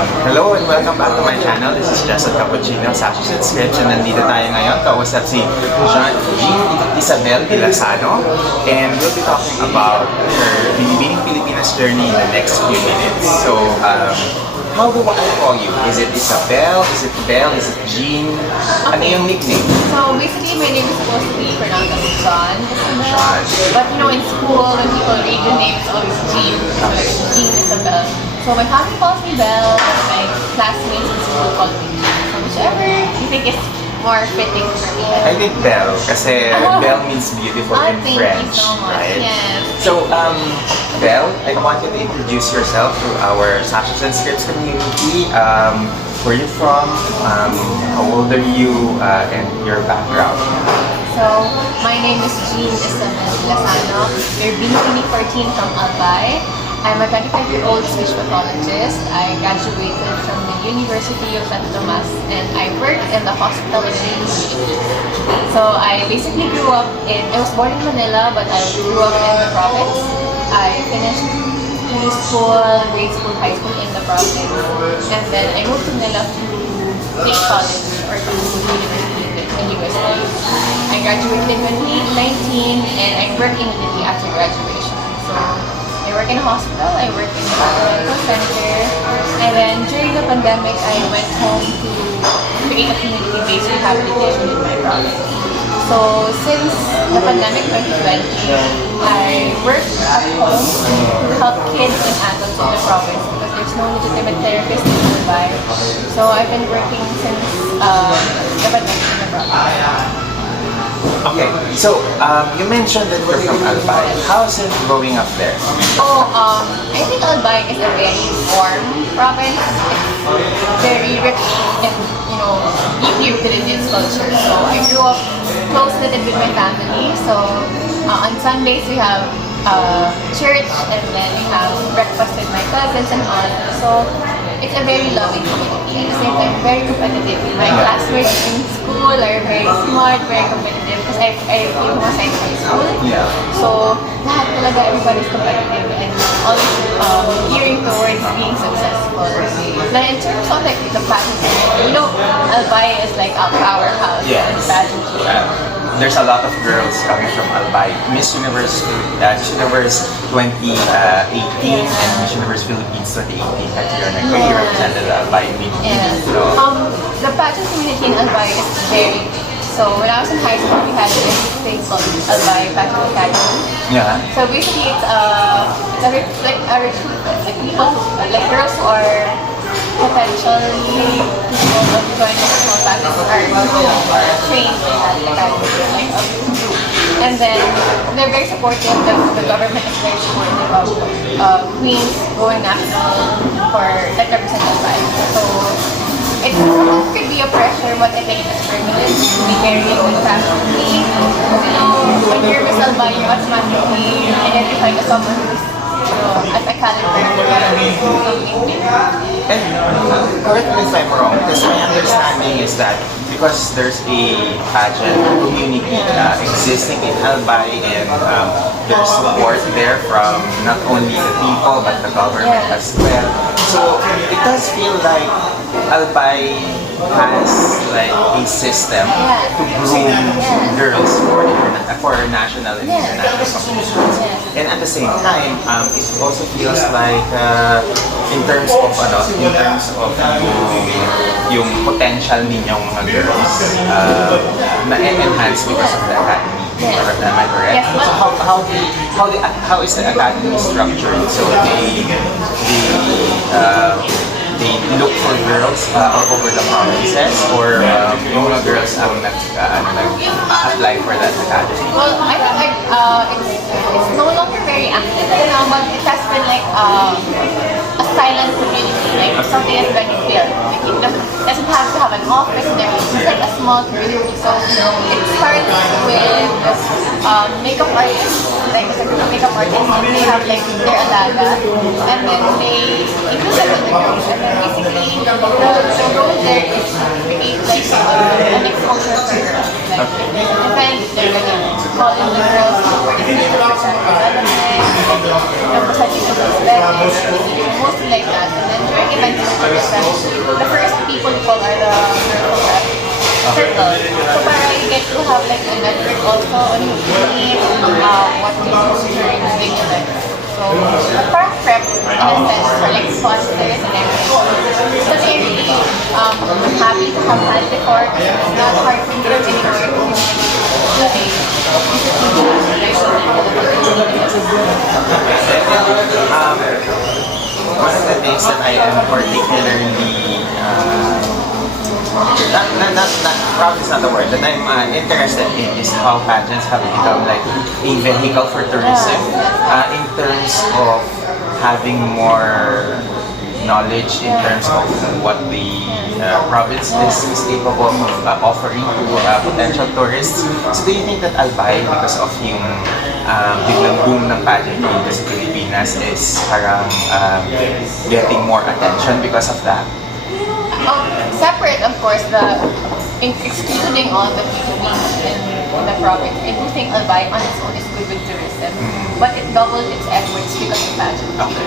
Hello and welcome back to my channel. This is Sashes&Scripts, and nandito tayo ngayon kausap si Jeanne Isabelle Bilasano, and we'll be talking about her Binibining Pilipinas journey in the next few minutes. So, how do I call you? Is it Isabelle? Is it Belle? Is it Jeanne? Ano yung nickname? So basically, my name is supposed to be pronounced as Jeanne Isabelle. But you know, in school, when people read the name, it's always Jeanne. So like Jeanne Isabelle. So my family calls me Belle, and my classmates in school call me Jeanne. So whichever you think is more fitting for me. I think Belle, kasi Belle means beautiful in thank French, you so much. right? Yes. So, Belle, I want you to introduce yourself to our Sashes&Scripts community. Where are you from? How old are you? And your background. So, my name is Jeanne Isabelle Bilasano. We're Binibini 14 from Albay. I'm a 25-year-old speech pathologist. I graduated from the University of Santo Tomas, and I work in the hospital industry. So I basically grew up I was born in Manila, but I grew up in the province. I finished preschool, grade school, high school in the province, and then I moved to Manila to take college or to university in USA. I graduated in 2019, and I work immediately after graduation. So I work in a hospital, I work in a medical center, and then during the pandemic, I went home to create a community-based rehabilitation in my province. So since the pandemic 2020, I work at home to help kids and adults in the province because there's no legitimate therapist in Albay. So I've been working since the pandemic in the province. Okay, so you mentioned that you're from Albay. How's it growing up there? I think Albay is a very warm province. It's very rich in, deeply rooted in its culture. So I grew up close-knitted with my family. So on Sundays we have church, and then we have breakfast with my cousins and all. So it's a very loving community. At the same time, very competitive. My classmates in school are very smart, very competitive. Because I came from a science high school. Yeah. So lahat talaga, everybody's competitive and always gearing towards being successful. But in terms of like the pageantry, Albay is like a powerhouse in pageantry. There's a lot of girls coming from Albay. Miss Universe 2018 and Miss Universe Philippines 2018 had really represented Albay. Yes. The pageant community in Albay is very big. So when I was in high school, we had this thing called Albay Pageant Academy. Yeah. So basically, it's a recruitment, like people, like girls who are potentially people of joining national pageants are trained in that academy, like a group. And then they're very supportive. The government is very supportive of queens going national for that represent Albay. So it sometimes could be a pressure, but I think it's a privilege to be carrying the family. When you're Miss Albay, you're automatically identified as someone who's at a caliber something. And correct me if I'm wrong, because my understanding is that because there's a pageant community existing in Albay, and there's support there from not only the people but the government as well. So it does feel like Albay has like a system to groom girls for national and international competitions. And at the same time, it also feels like in terms of yung potential ninyong mga girls na-enhance because of the academy. Am I correct? Yes, so how is the academy structured? So they look for girls all over the provinces, or yung mga girls ang nag-apply for that academy? Well, I think it's no longer very active now, but it has been like a silent community, like something that's already built. Like it doesn't have to have an office there. It's just like a small community. So it starts with makeup artists, like a group of makeup artists. They have like their alaga, and then they include them in the group. And then basically the goal there is to create like an exposure for girls. Like event, they're gonna call in the girls to participate in personal development, percentage of respect, mostly like that. And then during events, the first people to call are the circle rep. Circle. So para you get to have like a network also on who you meet, what you do during the big event. So parang prep in a sense for like sponsors and everything. So they really, I'm happy to have had before because it's not hard for me to anymore to like one of the things that I am particularly not proud is not the word that I'm interested in is how pageants have become like a vehicle for tourism in terms of having more knowledge in terms of what the province is capable of offering to potential tourists. So do you think that Albay, because of yung biglang boom ng pageant dito sa Pilipinas, is parang getting more attention because of that? Separate, of course, excluding all the Binibini in the province, I do think Albay on its own is good with tourism, but it doubled its efforts because of pageant. Okay.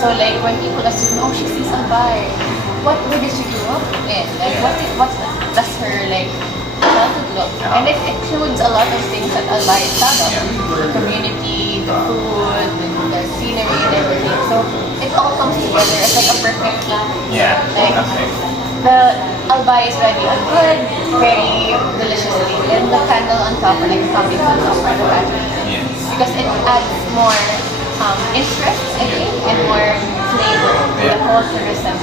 So like when people assume, oh, she sees Albay, where did she grow up in? And what does her like childhood look? And it includes a lot of things that Albay is proud of. The community, the food, the scenery and everything. So it all comes together as like a perfect team. Yeah. Like, Okay. the Albay is ready on good, very deliciously. And the candle on top or like the toppings on top are the pageant. Yes. Because it adds more interest, I think, and more flavor to the whole tourism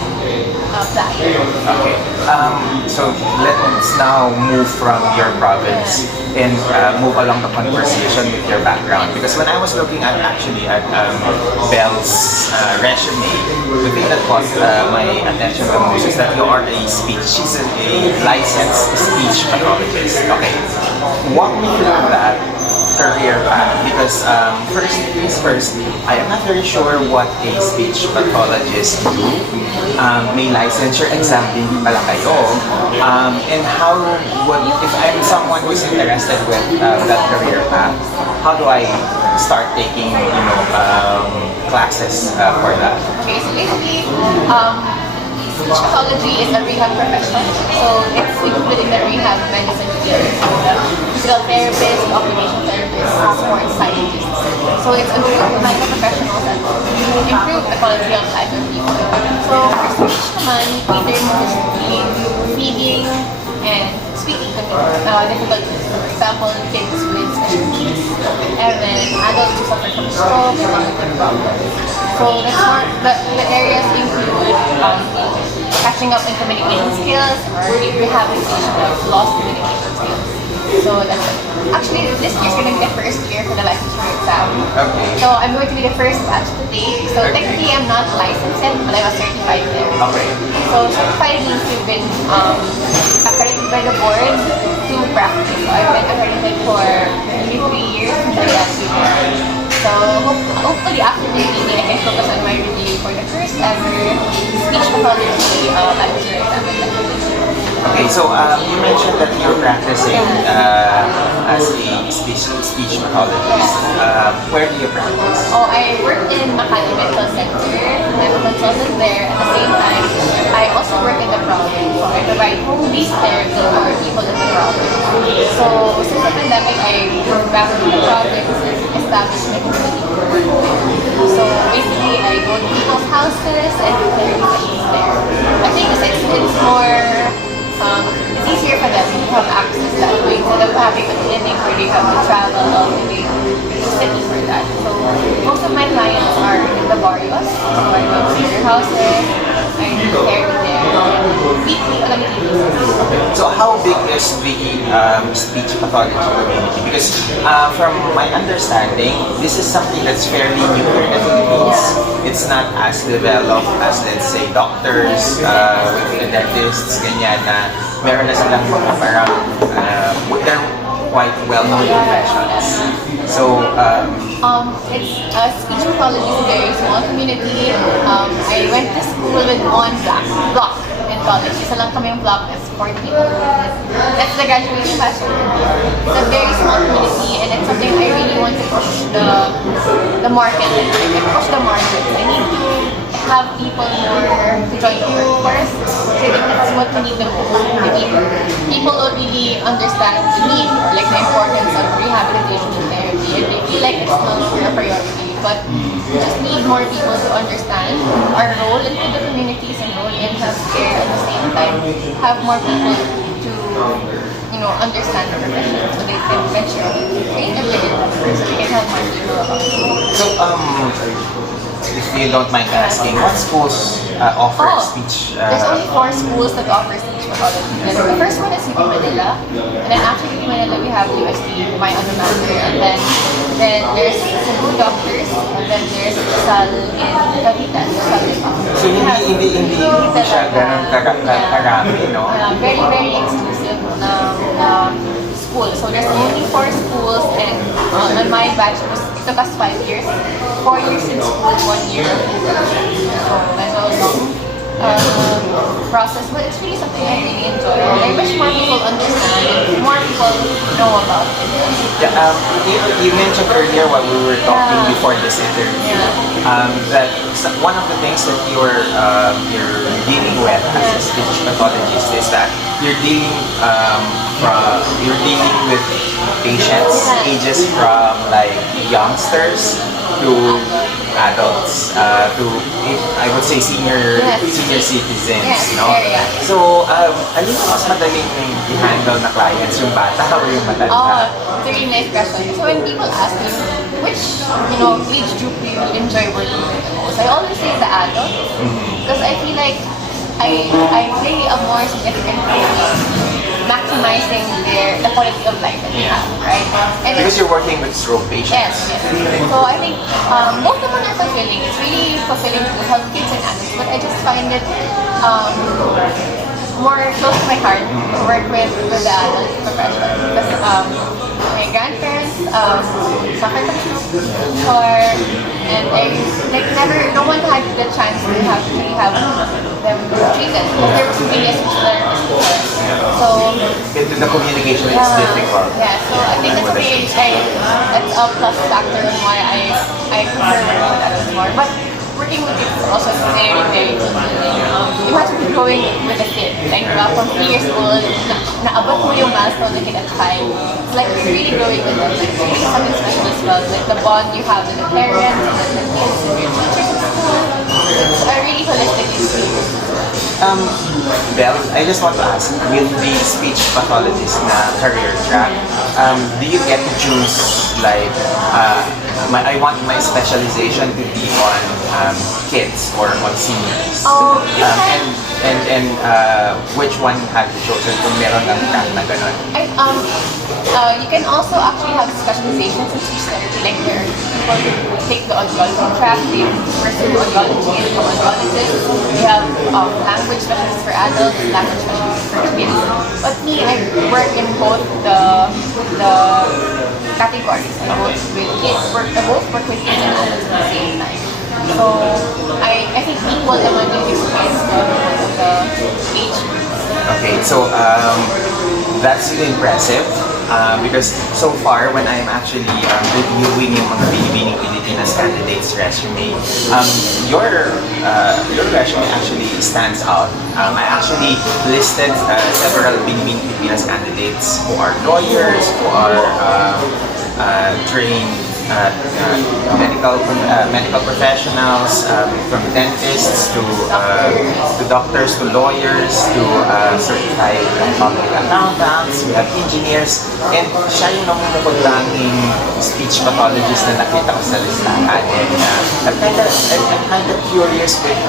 platter. Okay. So let's now move from your province and move along the conversation with your background. Because when I was looking at Belle's resume, the thing that caught my attention the most is that you are she's a licensed speech pathologist. Okay. Walk me through that career path because first things first, I am not very sure what a speech pathologist do. May licensure exam din pala kayo. And how would, if I'm someone who's interested with that career path, how do I start taking, classes for that? Okay, so basically, speech pathology is a rehab profession. So it's included in the rehab medicine field. So the physical therapist, occupational therapist, sports scientists. So it's a group of medical professionals that improve the quality of life of people. So for speech naman, either mostly reading and speaking difficulties. So for example, kids with special needs, and then adults who suffer from stroke and cognitive problems. So that's more, the areas include catching up in communication skills or rehabilitation of lost communication skills. So that's it. Actually, this year's going to be the first year for the licensure exam. Okay. So I'm going to be the first batch to take. So technically, I'm not licensed yet, but I'm a certified there. Okay. So certified means you've been accredited by the board to practice. So I've been accredited for maybe 3 years since I got here. So hopefully after the meeting, I can focus on my review for the first ever speech pathology licensure exam. Okay, so you mentioned that you're practicing as a speech pathologist. Where do you practice? Oh, I work in Makati Medical Center. I'm a consultant there. At the same time, I also work in the province. So I provide home-based therapy for people in the province. So since the pandemic, I moved back to the province and established my community to work with. So basically, I go to people's houses and do therapy sessions there. I think it's more it's easier for them to have access that way instead of having a clinic where they have to travel all the way to the city for that. So most of my clients are in the barrios, so I go to their houses, I do therapy there, weekly on a weekly basis. So how big is the speech pathology community? Because from my understanding, this is something that's fairly new here in the Philippines. It's not as developed as, let's say, doctors, with dentists, ganyan na meron na silang mga parang they're quite well-known professions. So, it's speech pathology is a very small community. I went to school with one block in college. Isa lang kami yung block, it's 40 people. That's the graduating class. It's a very small community and it's something I really want to push the market. I can push the market. I need to have people more to join the workforce. So I think that's what we need the most. People don't really understand the need or like the importance of rehabilitation and therapy, and they feel like it's no longer a priority. But we just need more people to understand our role into the communities and role in healthcare, at the same time have more people to understand the profession so they can eventually create a bigger profession so they can help more people about it. So, if you don't mind asking, what schools offer speech? There's only 4 schools that offer speech pathology. The first one is UP Manila, and then after UP Manila we have UST, my alma mater, and then there's Cebu Doctors, and then there's Sal in Cavite. So hindi siya ganun karami, no? Very, very exclusive school. So there's only 4 schools, and on my batch it took us 5 years. 4 years in school, 1 year of university. So medyo long process, but it's really something I really enjoy. And I wish more people understand and more people know about it. Yeah, you mentioned earlier while we were talking before this interview that one of the things that you're dealing with as a speech pathologist is that you're dealing with patients ages from like youngsters to adults to I would say senior citizens, Yes, no? So, alin ang mas madaling i-handle na clients, yung bata o yung matanda? Oh, it's a really nice question. So when people ask me which age group do you enjoy working with the most, I always say the adults because I feel like I play a more significant role in maximizing the quality of life that they have, right? And Because you're working with stroke patients. yes. So I think both of them are fulfilling. It's really fulfilling to help kids and adults, but I just find it more close to my heart to work with the adult professionals because my grandparents suffered from stroke before, and no one had the chance to actually have them treated because there was really a speech therapist before. So The communication is difficult. yeah, so I think that's a plus factor on why I prefer working with adults more. But working with kids is also very, very fulfilling. Imagine growing with a kid, like from 3 years old, naabot mo yung milestone na kid at 5. It's like you're really growing with them. Like, it's really something special as well. Like the bond you have with the parents, and with the kids, and your teachers in school. It's a really holistic experience. Belle, I just want to ask, with the speech pathologist na career track, do you get to choose like, I want my specialization to be on kids or on seniors? Oh, And which one have you chosen kung meron ng track na gano'n? You can also actually have specializations in speech therapy. Like there are people who take the audiology track, they pursue audiology and become audiologists. We have language specialists for adults, language specialists for kids. But me, I work in both the categories. I both work with kids and adults at the same time. So I think equal amount of experience for both of the age groups. Okay, so that's really impressive. Because so far, when I'm actually reviewing yung mga Binibining Pilipinas candidates' resume, your resume actually stands out. I actually listed several Binibining Pilipinas candidates who are lawyers, who are trained medical professionals, from dentists to doctors to lawyers to certified public accountants. We have engineers, and siya yung namumutanging speech pathologist na nakita ko sa listahan. And I'm kind of curious with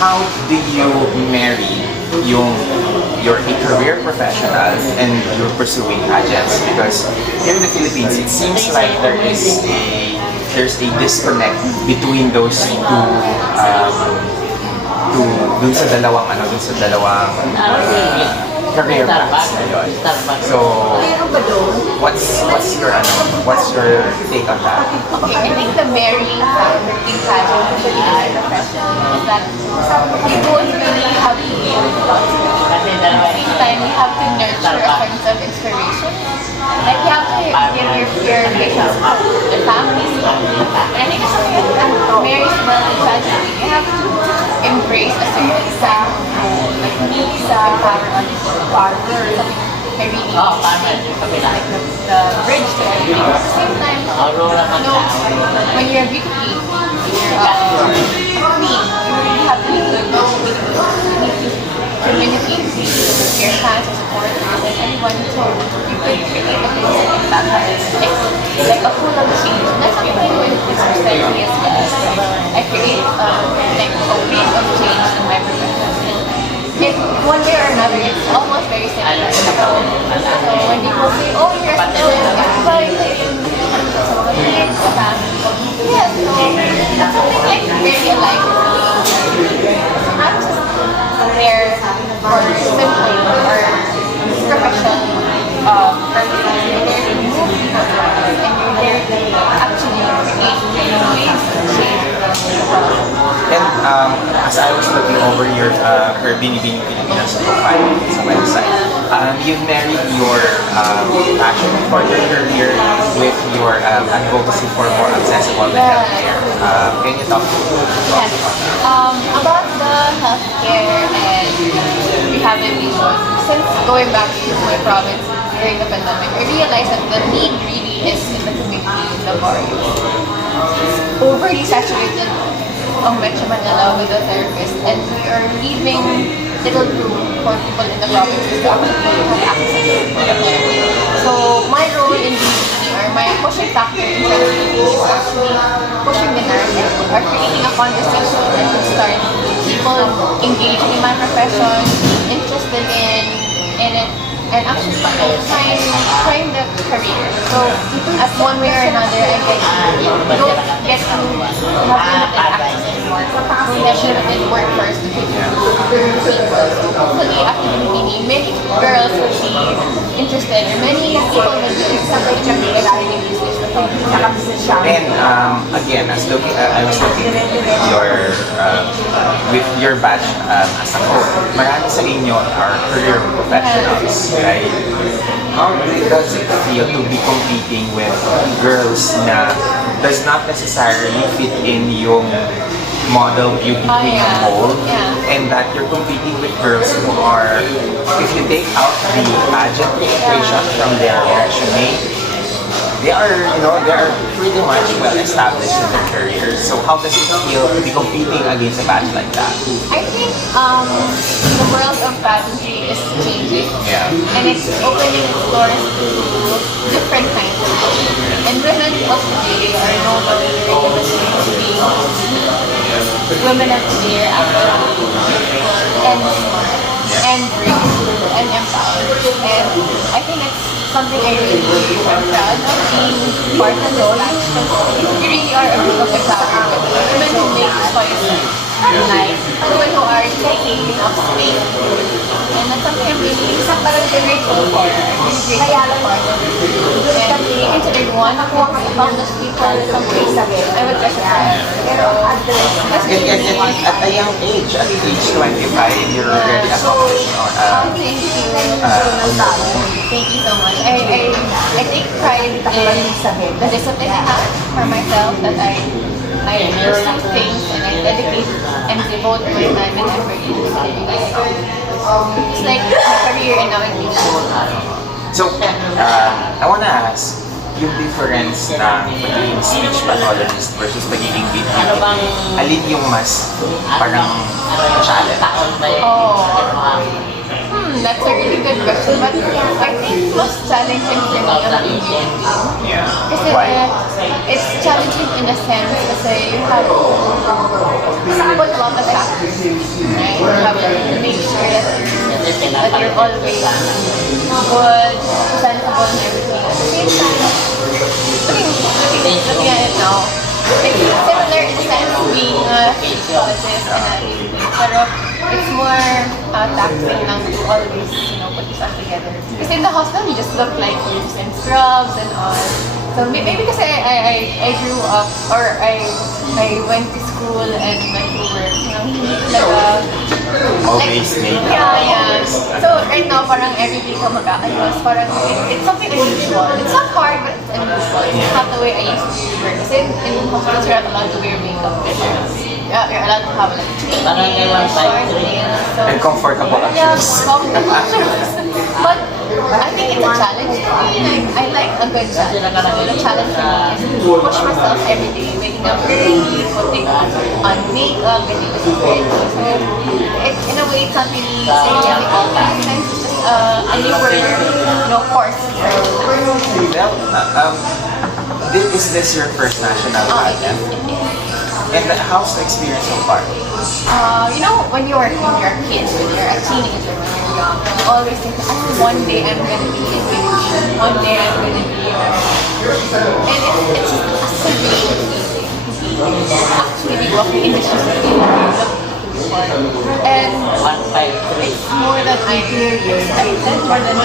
how do you marry you're a career professional and you're pursuing pageants? Because here in the Philippines, it seems like there's a disconnect between those two dun sa dalawang career paths ngayon. So what's your take on that? Okay, I think the marrying factor in pageant and the profession is that you both really have to be with lots of people. At the same time, you have to nurture a sense of inspiration. Like you have to give your patients hope, their families hope. And I think that's something that marries well tragedy, you have to embrace a certain side of role. Like me sa partner, something I really like the bridge to everything. At the same time, when you're a beauty queen, you're a queen, you really have to be good. You need to communicate with your fans, supporters, and anyone so you could create a positive impact like a full of change. And that's something with this personality as well. I create like a wave of change in my profession. In one way or another, it's almost very similar. So when people say, oh, you're a student, yes, so that's something like very alike with me. Not just there for simple or superficial purposes. You're there to move people forward, and you're there to actually create ways to change the world. And as I was looking over your her Binibining Pilipinas profile sa website, you've married your passion for your career with your advocacy for more accessible healthcare. Can you talk to me? Yes. About the healthcare and rehabilitation, since going back to my province during the pandemic, I realized that the need really is in the community, in the barrios. It's overly saturated ang Metro Manila with the therapist, and we are leaving little room for people in the provinces to actually have access to the therapy. So my role in Binibini, or my pushing factor in therapy, is actually pushing the narrative or creating a conversation that could start people engaging in my profession, interested in it, and actually trying the career. So as one way or another, I don't get to have limited access anymore. We have limited work first to people. So hopefully after Binibini, many girls will be interested, or many people will be interested in exploring this issue. And again, I was looking with your batch as a whole, marami sa inyo are career professionals, right? How does it feel to be competing with girls na does not necessarily fit in yung model beauty queen mold, and that you're competing with girls who are, if you take out the pageant equation from their resume, they are pretty much well established in their careers. So how does it feel to be competing against a batch like that? I think the world of pageantry is changing, and it's opening doors to different kinds of women. And women of today are no longer given to be women of today are actually beautiful and smart and brave and empowered. And I think it's something I really am proud of being part of this batch, because we really are a group of empowered women, women who make choices in life, women who are taking up space. And that's something I'm really grateful for. I'm really grateful for it. And being considered one of the founders people in some ways, I would treasure that. That's really At a young age, at age 25, you're already accomplished. Thank you. Thank you so much. I take pride in the discipline I have for myself, that I pursue things and I dedicate and devote my time and effort into it. It's like my career and now I'm doing So, I wanna ask, yung difference ng pagiging speech pathologist versus pagiging Binibini, alin yung mas parang challenge? That's a really good question, but I think most challenging for me ang Binibini. Kasi it's challenging in a sense kasi you have to put a lot of factors, right? You have to make sure that you're always good, presentable, and everything. At the same time, looking at it now, it's similar in the sense of being a pathologist and everything, pero it's more taxing lang to always, put yourself together. Because in the hospital, you just look like you're just in scrubs and all. So maybe because I grew up, or I went to school and went to work, hindi talaga Always made up. Yeah. So right now, parang every week ako mag-aayos, parang it's something unusual. It's not hard, but it's unusual. It's not the way I used to work. Kasi in hospitals, you're not allowed to wear makeup. you're allowed to have like short nails. So, And comfortable yeah, shoes. comfortable shoes. But I think it's a challenge for me. Like, I like a good challenge. So the challenge for me is to push myself every day, waking up early, putting on makeup, getting ready. So it's in a way, it's not really saying all that. Sometimes it's just a newer, course. Well, is this your first national pageant? And how's the experience so far? When you're a kid, when you're a teenager, when you're young, you always think, one day I'm gonna be in Binibini. One day I'm gonna be and it's just a serene feeling to actually be walking in the shoes that you look for. And it's more than I expected, more than I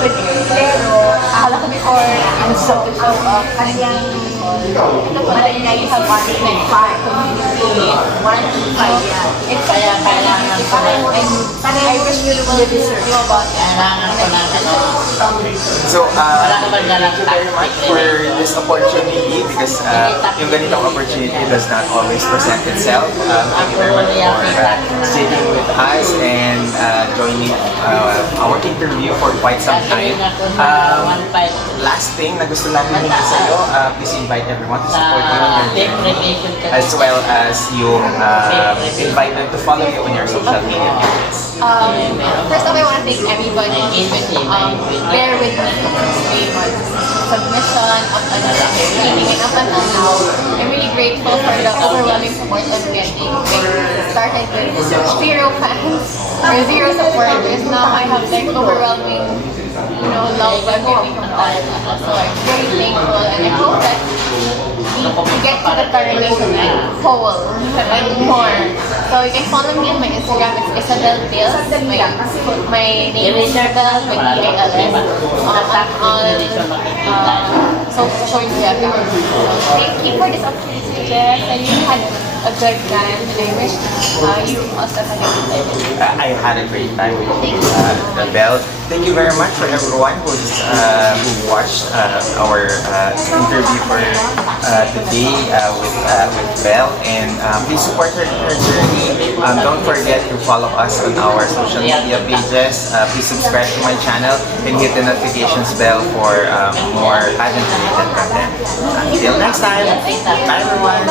could pero akala ko before, I'm so up, ito po na you have 1.5 community, 1.5 yan. It's kaya kailangan ko and I wish you knew about it. So, thank you very much for this opportunity because yung ganitong opportunity does not always present itself. Thank you very much for sitting with us and joining our interview for quite some time. Last thing na gusto namin hindi sa'yo, please invite everyone to support you on your journey as well as yung invite them to follow you on your social media pages. First off, I want to thank everybody who's been there with me submission up until streaming and up until now. I'm really grateful for the overwhelming support I'm getting. I started with 0 fans or 0 supporters. Now I have like overwhelming love I'm getting from all of people. So I'm very thankful and I hope that we get to the turning whole and more. So you can follow me on my Instagram. It's Isabelle Bilas. My name is Isabelle with B-I-L-S on social media accounts. So thank you for this opportunity, Jeff. And you had a good time and I wish you also had a good time. I had a great time with you, Belle. Thank you very much for everyone who watched our interview for today with Belle. And please support her journey. Don't forget to follow us on our social media pages. Please subscribe to my channel and hit the notifications bell for more pageant-related content. Until next time, bye everyone!